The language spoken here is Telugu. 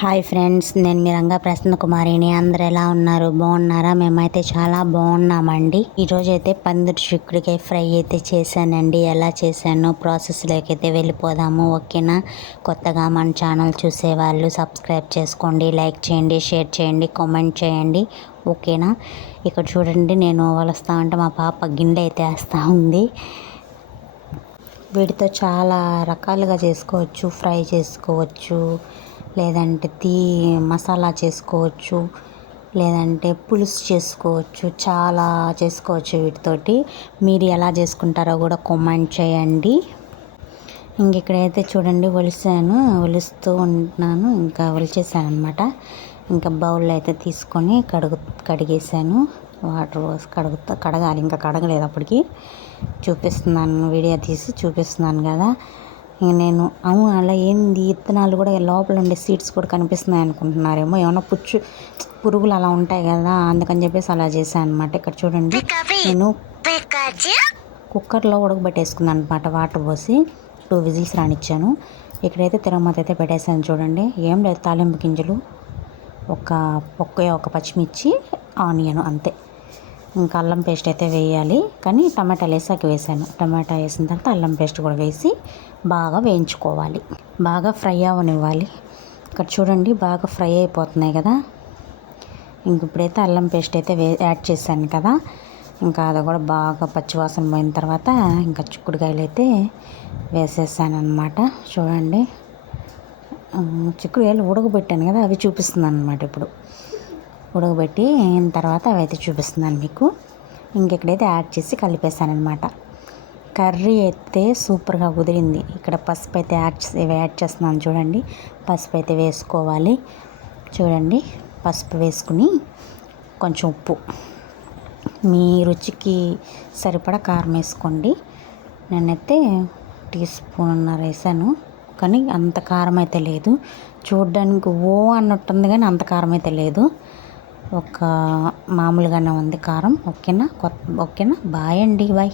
హాయ్ ఫ్రెండ్స్, నేను మీ రంగా ప్రసన్న కుమారిని. అందరు ఎలా ఉన్నారు? బాగున్నారా? మేమైతే చాలా బాగున్నామండి. ఈరోజు అయితే పందిరి చిక్కుడుకాయ ఫ్రై అయితే చేశానండి. ఎలా చేశానో ప్రాసెస్లోకి అయితే వెళ్ళిపోదాము. ఓకేనా? కొత్తగా మన ఛానల్ చూసేవాళ్ళు సబ్స్క్రైబ్ చేసుకోండి, లైక్ చేయండి, షేర్ చేయండి, కామెంట్ చేయండి. ఓకేనా? ఇక్కడ చూడండి, నేను వలుస్తా ఉంటే మా పాప గిన్నె అయితే వేస్తూ ఉంది. వీటితో చాలా రకాలుగా చేసుకోవచ్చు. ఫ్రై చేసుకోవచ్చు, లేదంటే మసాలా చేసుకోవచ్చు, లేదంటే పులుసు చేసుకోవచ్చు. చాలా చేసుకోవచ్చు వీటితోటి. మీరు ఎలా చేసుకుంటారో కూడా కామెంట్ చేయండి. ఇక్కడైతే చూడండి, ఒలుస్తూ ఉంటున్నాను. ఇంకా ఒలిచేసాను అనమాట. ఇంకా బౌల్లో అయితే తీసుకొని కడిగేసాను. వాటర్ పోసి కడగాలి. ఇంకా కడగలేదు, అప్పటికి చూపిస్తున్నాను, వీడియో తీసి చూపిస్తున్నాను కదా. నేను అలా ఏంది, విత్తనాలు కూడా లోపల ఉండే సీడ్స్ కూడా కనిపిస్తున్నాయి అనుకుంటున్నారేమో. ఏమన్నా పురుగులు అలా ఉంటాయి కదా, అందుకని చెప్పేసి అలా చేశాను అనమాట. ఇక్కడ చూడండి, నేను కుక్కర్లో ఉడకబెట్టేసుకున్నాను అనమాట. వాటర్ పోసి 2 విజిల్స్ రానిచ్చాను. ఇక్కడైతే తిరగమాత అయితే పెట్టేసాను. చూడండి, ఏం లేదు, తాలింపు గింజలు, ఒక పచ్చిమిర్చి, ఆనియన్, అంతే. ఇంకా అల్లం పేస్ట్ అయితే వేయాలి, కానీ టమాటాలు వేసాక వేసాను. టమాటా వేసిన తర్వాత అల్లం పేస్ట్ కూడా వేసి బాగా వేయించుకోవాలి, బాగా ఫ్రై అవ్వనివ్వాలి. ఇక్కడ చూడండి, బాగా ఫ్రై అయిపోతున్నాయి కదా. ఇప్పుడైతే అల్లం పేస్ట్ అయితే యాడ్ చేశాను కదా. ఇంకా అది కూడా బాగా పచ్చివాసన పోయిన తర్వాత ఇంకా చిక్కుడుకాయలు అయితే వేసేసాను అనమాట. చూడండి, చిక్కుడుకాయలు ఉడకబెట్టాను కదా, అవి చూపిస్తున్నాను అనమాట. ఇప్పుడు ఉడకబెట్టి అయిన తర్వాత అవి అయితే చూపిస్తున్నాను మీకు. ఇంకెక్కడైతే యాడ్ చేసి కలిపేసాను అనమాట. కర్రీ అయితే సూపర్గా కుదిరింది. ఇక్కడ పసుపు అయితే యాడ్ చేస్తున్నాను. చూడండి, పసుపు అయితే వేసుకోవాలి. చూడండి, పసుపు వేసుకుని కొంచెం ఉప్పు, మీ రుచికి సరిపడా కారం వేసుకోండి. నేనైతే 1.5 స్పూన్ వేసాను, కానీ అంత కారం అయితే లేదు. చూడ్డానికి అన్నట్టుంది, కానీ అంత కారం అయితే లేదు. మామూలుగానే ఉంది కారం. ఓకేనా? బాయ్ అండి, బాయ్.